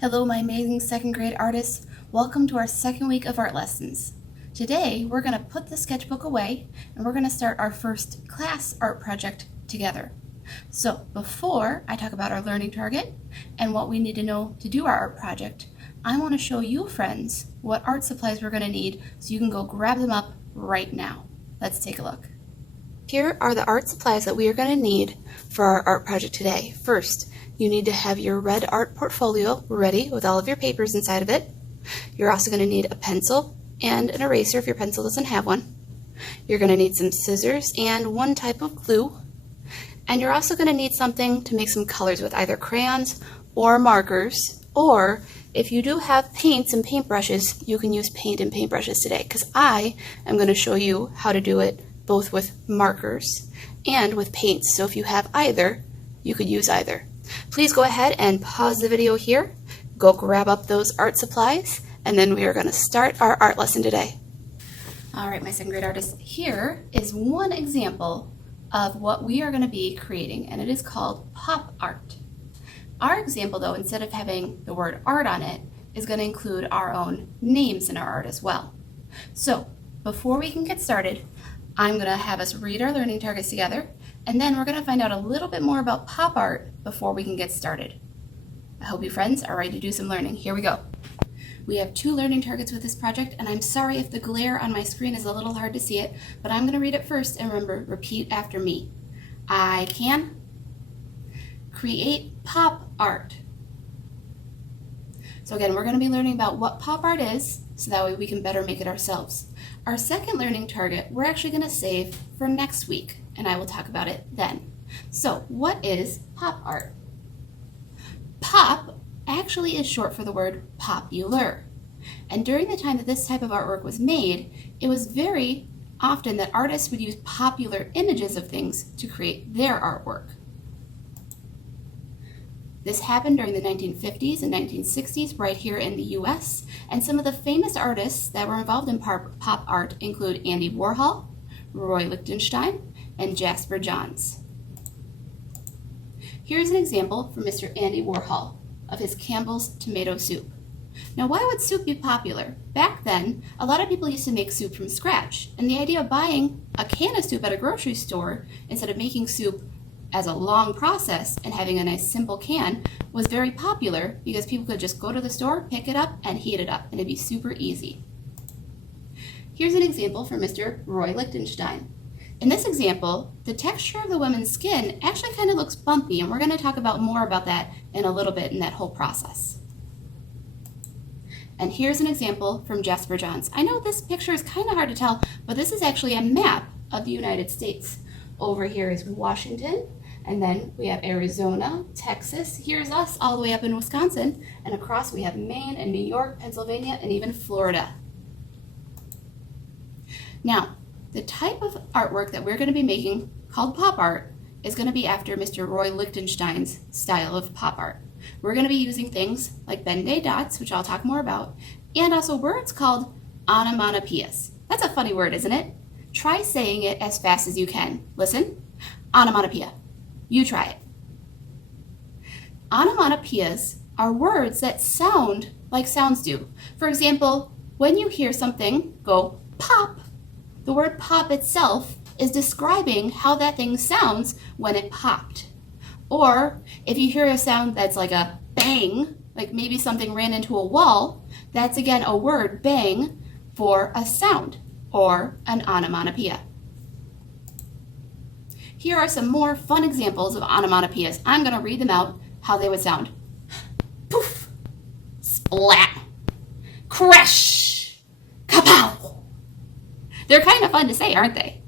Hello, my amazing second grade artists. Welcome to our second week of art lessons. Today, we're going to put the sketchbook away and we're going to start our first class art project together. So before I talk about our learning target and what we need to know to do our art project, I want to show you friends what art supplies we're going to need so you can go grab them up right now. Let's take a look. Here are the art supplies that we are going to need for our art project today. First, you need to have your red art portfolio ready with all of your papers inside of it. You're also going to need a pencil and an eraser if your pencil doesn't have one. You're going to need some scissors and one type of glue. And you're also going to need something to make some colors with, either crayons or markers, or if you do have paints and paintbrushes, you can use paint and paintbrushes today, because I am going to show you how to do it both with markers and with paints. So if you have either, you could use either. Please go ahead and pause the video here, go grab up those art supplies, and then we are going to start our art lesson today. All right, my second grade artists, here is one example of what we are going to be creating, and it is called pop art. Our example, though, instead of having the word art on it, is going to include our own names in our art as well. So before we can get started, I'm going to have us read our learning targets together, and then we're going to find out a little bit more about pop art before we can get started. I hope you friends are ready to do some learning. Here we go. We have 2 learning targets with this project, and I'm sorry if the glare on my screen is a little hard to see it, but I'm going to read it first, and remember, repeat after me. I can create pop art. So again, we're going to be learning about what pop art is, so that way we can better make it ourselves. Our second learning target, we're actually going to save for next week, and I will talk about it then. So what is pop art? Pop actually is short for the word popular. And during the time that this type of artwork was made, it was very often that artists would use popular images of things to create their artwork. This happened during the 1950s and 1960s right here in the US, and some of the famous artists that were involved in pop art include Andy Warhol, Roy Lichtenstein, and Jasper Johns. Here's an example from Mr. Andy Warhol of his Campbell's tomato soup. Now, why would soup be popular? Back then, a lot of people used to make soup from scratch, and the idea of buying a can of soup at a grocery store instead of making soup as a long process and having a nice simple can was very popular because people could just go to the store, pick it up, and heat it up, and it'd be super easy. Here's an example from Mr. Roy Lichtenstein. In this example, the texture of the woman's skin actually kind of looks bumpy, and we're going to talk about more about that in a little bit in that whole process. And here's an example from Jasper Johns. I know this picture is kind of hard to tell, but this is actually a map of the United States. Over here is Washington, and then we have Arizona, Texas, here's us all the way up in Wisconsin, and across we have Maine and New York, Pennsylvania, and even Florida. Now, the type of artwork that we're going to be making, called pop art, is going to be after Mr. Roy Lichtenstein's style of pop art. We're going to be using things like Ben-Day dots, which I'll talk more about, and also words called onomatopoeias. That's a funny word, isn't it? Try saying it as fast as you can. Listen, onomatopoeia. You try it. Onomatopoeias are words that sound like sounds do. For example, when you hear something go pop, the word pop itself is describing how that thing sounds when it popped. Or if you hear a sound that's like a bang, like maybe something ran into a wall, that's again a word, bang, for a sound or an onomatopoeia. Here are some more fun examples of onomatopoeias. I'm going to read them out how they would sound. Poof, splat, crash, kapow. They're kind of fun to say, aren't they?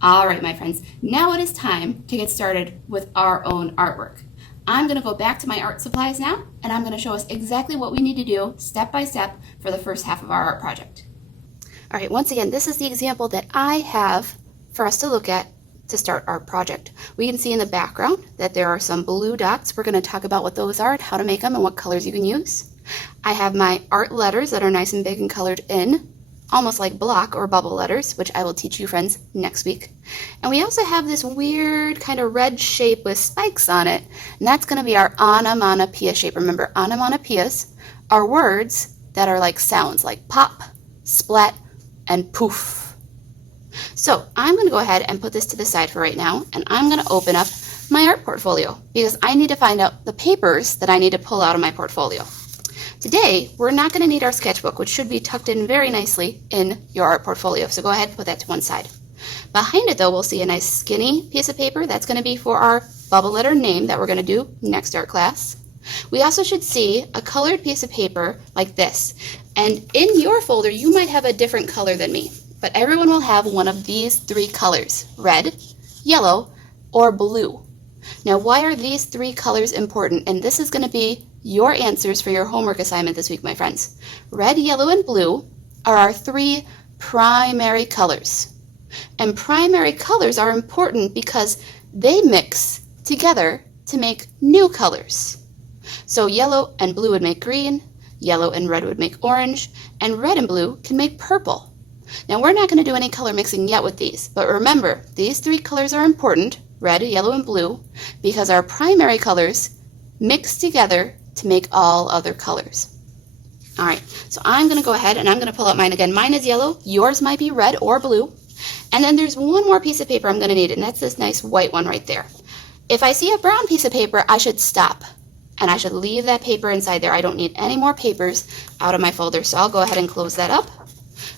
All right, my friends, now it is time to get started with our own artwork. I'm going to go back to my art supplies now, and I'm going to show us exactly what we need to do step by step for the first half of our art project. All right, once again, this is the example that I have for us to look at to start our project. We can see in the background that there are some blue dots. We're going to talk about what those are and how to make them and what colors you can use. I have my art letters that are nice and big and colored in. almost like block or bubble letters, which I will teach you friends next week. And we also have this weird kind of red shape with spikes on it, and that's going to be our onomatopoeia shape. Remember, onomatopoeias are words that are like sounds, like pop, splat, and poof. So I'm going to go ahead and put this to the side for right now, and I'm going to open up my art portfolio because I need to find out the papers that I need to pull out of my portfolio. Today, we're not going to need our sketchbook, which should be tucked in very nicely in your art portfolio. So go ahead and put that to one side. Behind it, though, we'll see a nice skinny piece of paper. That's going to be for our bubble letter name that we're going to do next art class. We also should see a colored piece of paper like this. And in your folder, you might have a different color than me, but everyone will have one of these three colors: red, yellow, or blue. Now, why are these three colors important? And this is going to be your answers for your homework assignment this week, my friends. Red, yellow, and blue are our three primary colors. And primary colors are important because they mix together to make new colors. So yellow and blue would make green, yellow and red would make orange, and red and blue can make purple. Now, we're not going to do any color mixing yet with these, but remember, these three colors are important, red, yellow, and blue, because our primary colors mix together to make all other colors. All right, so I'm going to go ahead and I'm going to pull out mine again. Mine is yellow, yours might be red or blue. And then there's one more piece of paper I'm going to need, and that's this nice white one right there. If I see a brown piece of paper, I should stop, and I should leave that paper inside there. I don't need any more papers out of my folder, so I'll go ahead and close that up.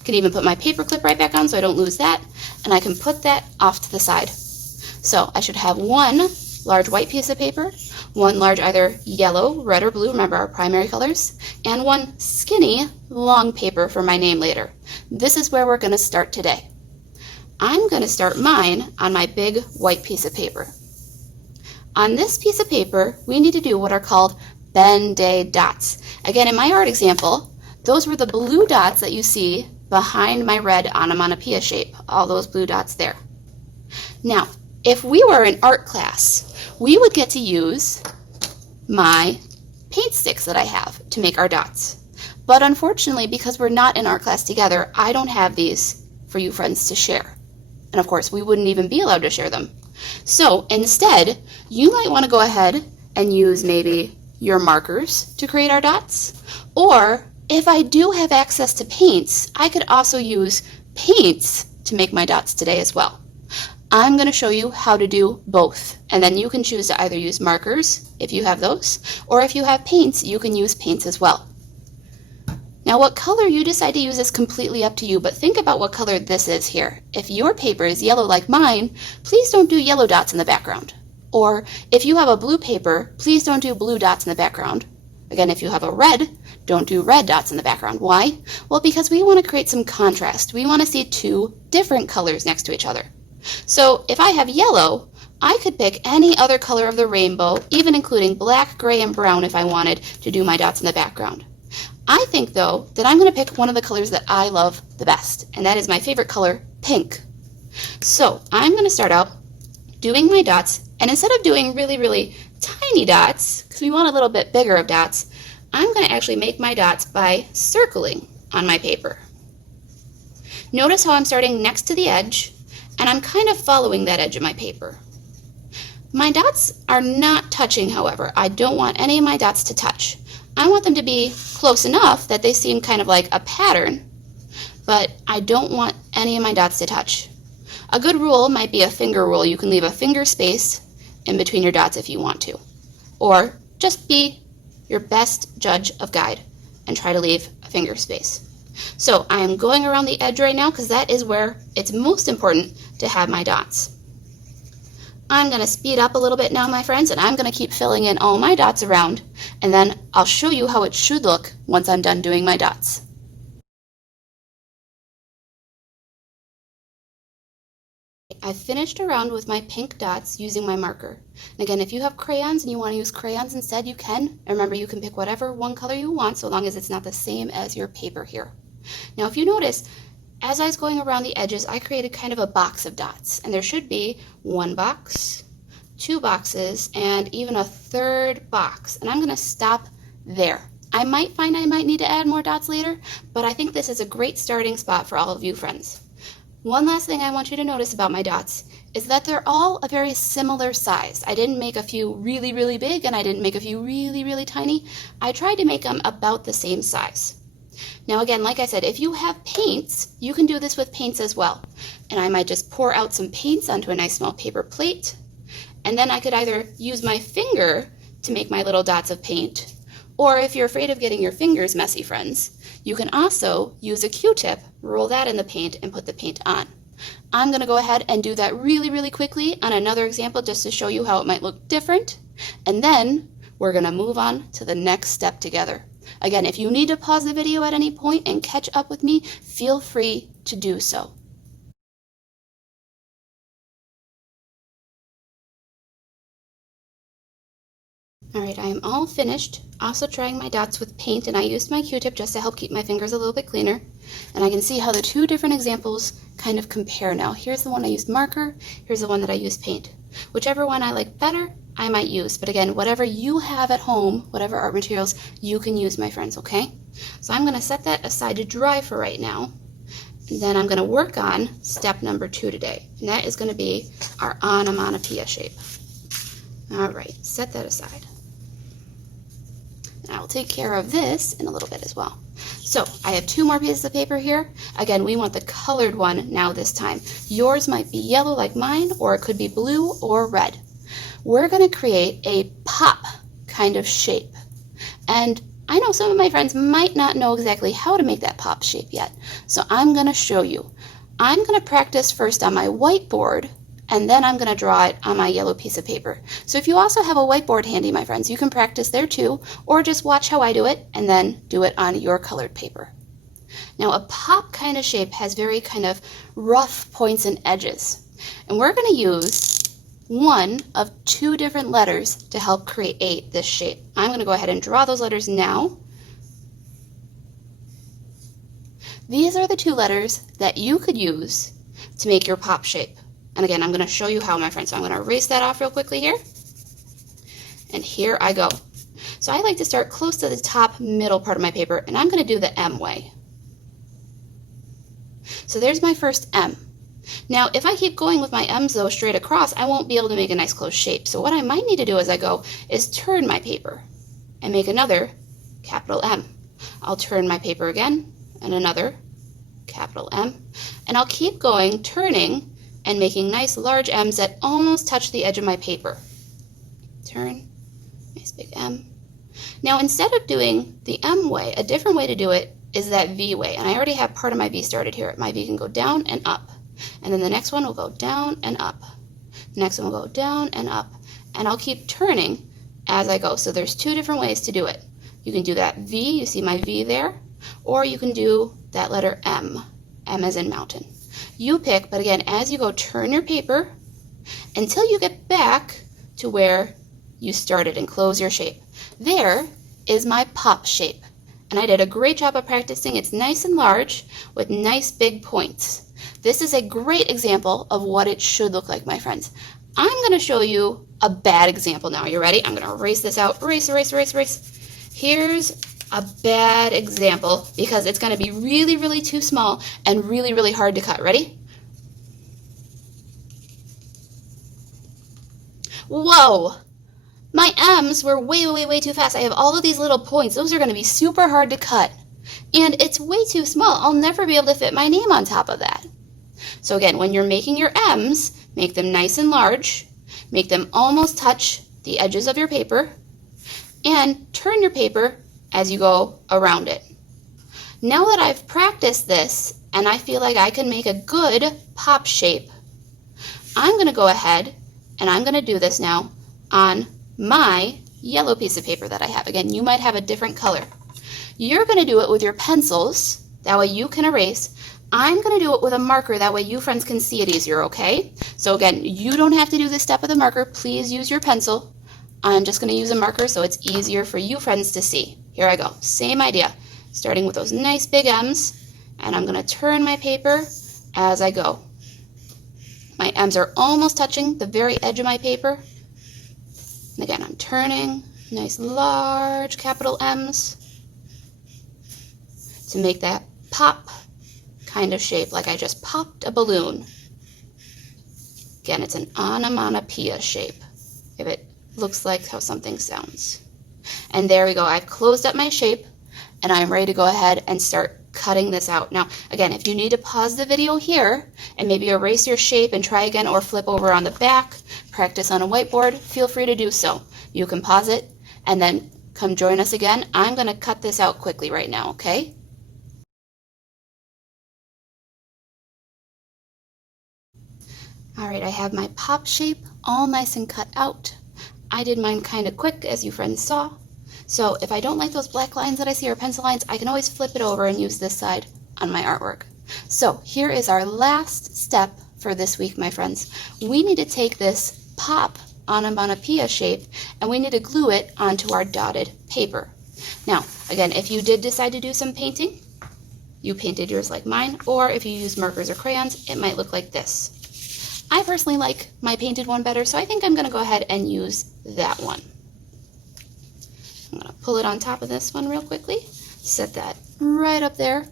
I can even put my paper clip right back on so I don't lose that, and I can put that off to the side. So I should have one large white piece of paper, one large either yellow, red, or blue, remember our primary colors, and one skinny, long paper for my name later. This is where we're going to start today. I'm going to start mine on my big white piece of paper. On this piece of paper, we need to do what are called Ben-Day dots. Again, in my art example, those were the blue dots that you see behind my red onomatopoeia shape, all those blue dots there. Now, if we were in art class, we would get to use my paint sticks that I have to make our dots. But unfortunately, because we're not in art class together, I don't have these for you friends to share. And of course, we wouldn't even be allowed to share them. So instead, you might want to go ahead and use maybe your markers to create our dots. Or if I do have access to paints, I could also use paints to make my dots today as well. I'm going to show you how to do both, and then you can choose to either use markers if you have those, or if you have paints, you can use paints as well. Now, what color you decide to use is completely up to you, but think about what color this is here. If your paper is yellow like mine, please don't do yellow dots in the background. Or if you have a blue paper, please don't do blue dots in the background. Again, if you have a red, don't do red dots in the background. Why? Well, because we want to create some contrast. We want to see two different colors next to each other. So if I have yellow, I could pick any other color of the rainbow, even including black, gray, and brown if I wanted to do my dots in the background. I think, though, that I'm going to pick one of the colors that I love the best, and that is my favorite color, pink. So I'm going to start out doing my dots, and instead of doing really, really tiny dots, because we want a little bit bigger of dots, I'm going to actually make my dots by circling on my paper. Notice how I'm starting next to the edge, and I'm kind of following that edge of my paper. My dots are not touching, however. I don't want any of my dots to touch. I want them to be close enough that they seem kind of like a pattern, but I don't want any of my dots to touch. A good rule might be a finger rule. You can leave a finger space in between your dots if you want to. Or just be your best judge of guide and try to leave a finger space. So I am going around the edge right now because that is where it's most important to have my dots. I'm going to speed up a little bit now, my friends, and I'm going to keep filling in all my dots around, and then I'll show you how it should look once I'm done doing my dots. I've finished around with my pink dots using my marker. And again, if you have crayons and you want to use crayons instead, you can. And remember, you can pick whatever one color you want so long as it's not the same as your paper here. Now, if you notice, as I was going around the edges, I created kind of a box of dots. And there should be one box, two boxes, and even a third box. And I'm going to stop there. I might find I might need to add more dots later, but I think this is a great starting spot for all of you friends. One last thing I want you to notice about my dots is that they're all a very similar size. I didn't make a few really, really big and I didn't make a few really, really tiny. I tried to make them about the same size. Now again, like I said, if you have paints, you can do this with paints as well. And I might just pour out some paints onto a nice small paper plate, and then I could either use my finger to make my little dots of paint, or if you're afraid of getting your fingers messy, friends, you can also use a Q-tip, roll that in the paint, and put the paint on. I'm going to go ahead and do that really, really quickly on another example just to show you how it might look different, and then we're going to move on to the next step together. Again, if you need to pause the video at any point and catch up with me, feel free to do so. Alright, I am all finished, also trying my dots with paint, and I used my Q-tip just to help keep my fingers a little bit cleaner. And I can see how the two different examples kind of compare now. Here's the one I used marker, here's the one that I used paint. Whichever one I like better, I might use. But again, whatever you have at home, whatever art materials, you can use, my friends, okay? So I'm going to set that aside to dry for right now. And then I'm going to work on step number 2 today. And that is going to be our onomatopoeia shape. Alright, set that aside. I will take care of this in a little bit as well. So I have 2 more pieces of paper here. Again, we want the colored one now this time. Yours might be yellow like mine, or it could be blue or red. We're going to create a pop kind of shape. And I know some of my friends might not know exactly how to make that pop shape yet. So I'm going to show you. I'm going to practice first on my whiteboard, and then I'm going to draw it on my yellow piece of paper. So if you also have a whiteboard handy, my friends, you can practice there too, or just watch how I do it and then do it on your colored paper. Now a pop kind of shape has very kind of rough points and edges. And we're going to use one of 2 different letters to help create this shape. I'm going to go ahead and draw those letters now. These are the 2 letters that you could use to make your pop shape. And again, I'm going to show you how, my friends. So I'm going to erase that off real quickly here. And here I go. So I like to start close to the top middle part of my paper, and I'm going to do the M way. So there's my first M. Now, if I keep going with my M's though straight across, I won't be able to make a nice close shape. So what I might need to do as I go is turn my paper and make another capital M. I'll turn my paper again and another capital M. And I'll keep going, turning and making nice large M's that almost touch the edge of my paper. Turn, nice big M. Now instead of doing the M way, a different way to do it is that V way. And I already have part of my V started here. My V can go down and up. And then the next one will go down and up. The next one will go down and up. And I'll keep turning as I go. So there's 2 different ways to do it. You can do that V, you see my V there, or you can do that letter M, M as in mountain. You pick, but again, as you go, turn your paper until you get back to where you started and close your shape. There is my pop shape. And I did a great job of practicing. It's nice and large with nice big points. This is a great example of what it should look like, my friends. I'm going to show you a bad example now. You ready? I'm going to erase this out. Erase, erase, erase, erase. Here's a bad example because it's going to be really, really too small and really, really hard to cut. Ready? Whoa! My M's were way, way, way too fast. I have all of these little points. Those are going to be super hard to cut. And it's way too small. I'll never be able to fit my name on top of that. So again, when you're making your M's, make them nice and large. Make them almost touch the edges of your paper. And turn your paper as you go around it. Now that I've practiced this and I feel like I can make a good pop shape, I'm going to go ahead and I'm going to do this now on my yellow piece of paper that I have. Again, you might have a different color. You're going to do it with your pencils, that way you can erase. I'm going to do it with a marker, that way you friends can see it easier, okay? So again, you don't have to do this step with a marker. Please use your pencil. I'm just going to use a marker so it's easier for you friends to see. Here I go. Same idea. Starting with those nice big M's, and I'm going to turn my paper as I go. My M's are almost touching the very edge of my paper. And again, I'm turning. Nice large capital M's. to make that pop kind of shape, like I just popped a balloon. Again, it's an onomatopoeia shape, if it looks like how something sounds. And there we go. I've closed up my shape, and I'm ready to go ahead and start cutting this out. Now, again, if you need to pause the video here and maybe erase your shape and try again, or flip over on the back, practice on a whiteboard, feel free to do so. You can pause it and then come join us again. I'm going to cut this out quickly right now, okay? All right, I have my pop shape all nice and cut out. I did mine kind of quick, as you friends saw. So if I don't like those black lines that I see or pencil lines, I can always flip it over and use this side on my artwork. So here is our last step for this week, my friends. We need to take this pop onomatopoeia shape and we need to glue it onto our dotted paper. Now, again, if you did decide to do some painting, you painted yours like mine, or if you use markers or crayons, it might look like this. I personally like my painted one better, so I think I'm going to go ahead and use that one. I'm going to pull it on top of this one real quickly, set that right up there.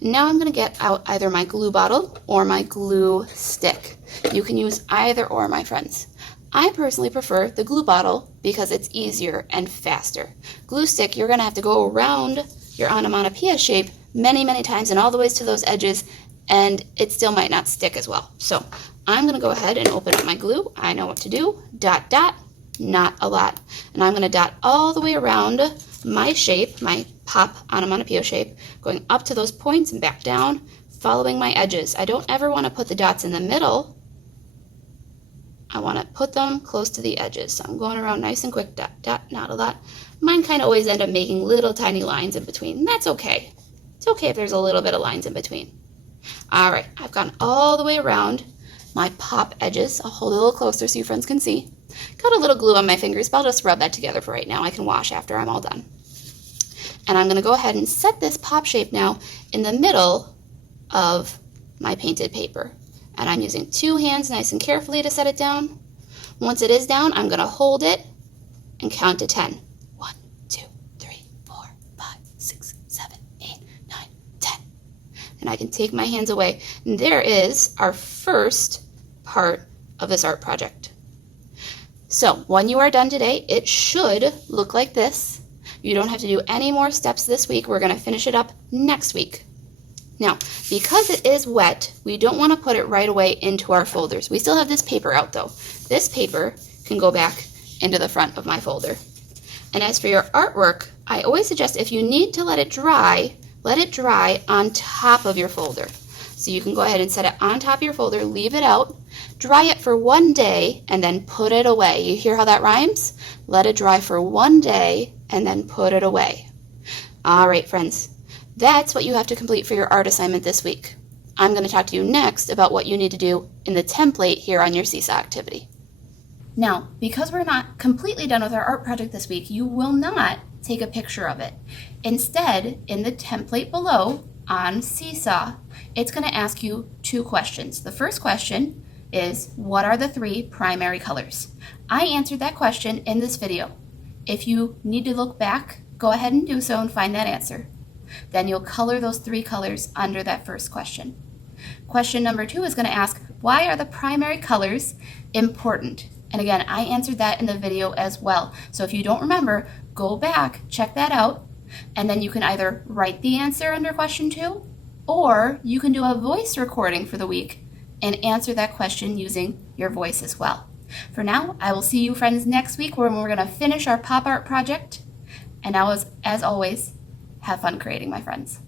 Now I'm going to get out either my glue bottle or my glue stick. You can use either or, my friends. I personally prefer the glue bottle because it's easier and faster. Glue stick, you're going to have to go around your onomatopoeia shape many, many times and all the ways to those edges, and it still might not stick as well. So I'm going to go ahead and open up my glue. I know what to do. Dot, dot. Not a lot. And I'm going to dot all the way around my shape, my pop onomatopoeia shape, going up to those points and back down, following my edges. I don't ever want to put the dots in the middle. I want to put them close to the edges. So I'm going around nice and quick, dot, dot, not a lot. Mine kind of always end up making little tiny lines in between, and that's okay. It's okay if there's a little bit of lines in between. All right, I've gone all the way around my pop edges. I'll hold it a little closer so you friends can see. Got a little glue on my fingers, but I'll just rub that together for right now. I can wash after I'm all done. And I'm going to go ahead and set this pop shape now in the middle of my painted paper. And I'm using two hands nice and carefully to set it down. Once it is down, I'm going to hold it and count to 10. 1, 2, 3, 4, 5, 6, 7, 8, 9, 10. And I can take my hands away. And there is our first part of this art project. So when you are done today, it should look like this. You don't have to do any more steps this week. We're going to finish it up next week. Now, because it is wet, we don't want to put it right away into our folders. We still have this paper out though. This paper can go back into the front of my folder. And as for your artwork, I always suggest if you need to let it dry on top of your folder. So you can go ahead and set it on top of your folder, leave it out, dry it for 1 day, and then put it away. You hear how that rhymes? Let it dry for 1 day, and then put it away. All right, friends. That's what you have to complete for your art assignment this week. I'm going to talk to you next about what you need to do in the template here on your Seesaw activity. Now, because we're not completely done with our art project this week, you will not take a picture of it. Instead, in the template below on Seesaw, it's going to ask you 2 questions. The first question is, what are the 3 primary colors? I answered that question in this video. If you need to look back, go ahead and do so and find that answer. Then you'll color those 3 colors under that first question. Question number 2 is going to ask, why are the primary colors important? And again, I answered that in the video as well. So if you don't remember, go back, check that out, and then you can either write the answer under question 2, or you can do a voice recording for the week and answer that question using your voice as well. For now, I will see you friends next week when we're going to finish our pop art project. And now, as always, have fun creating, my friends.